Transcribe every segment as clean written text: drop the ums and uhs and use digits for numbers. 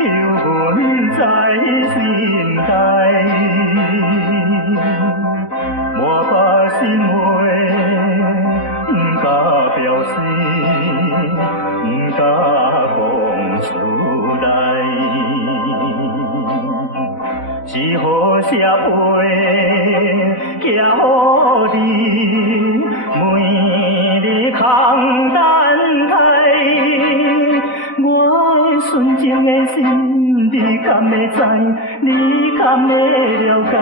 犹阮在心内，莫把心话不敢表示，不敢讲出来，是好社会行予你，每日空等待。我的纯情的心，你敢会知？你敢会了解？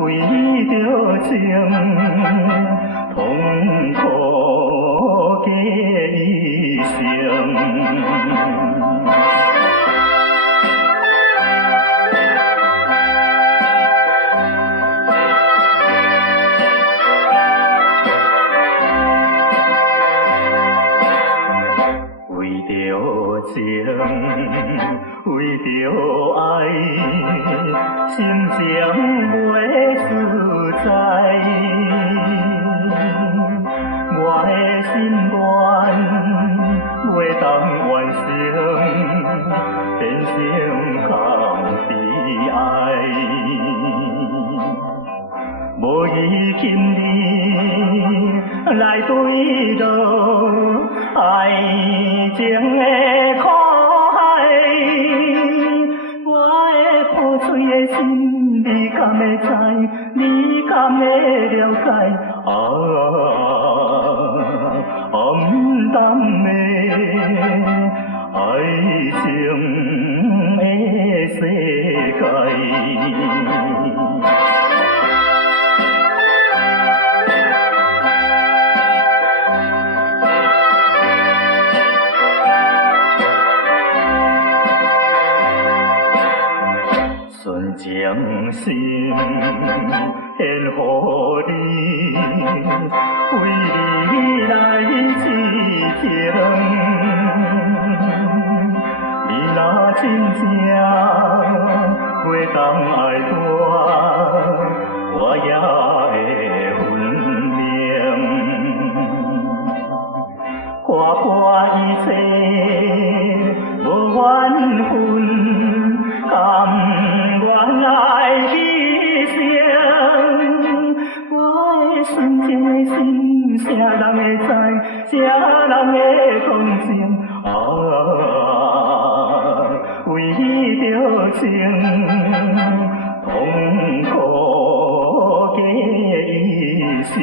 为着情，痛苦过一生。为着情，为着爱，心情袂自在。我的心愿袂当完成，变成空悲哀。无伊今日来对落爱情的苦海，我的破碎的心，你敢会知？你敢会了解？暗淡的爱情的世界。纯情心献予你，为你来痴情。你若真正袂当爱我，我也会分明。看破一切无缘分，甘愿爱一生。我的纯情的心，谁人会知？谁人会讲情？为着情，痛苦过一生。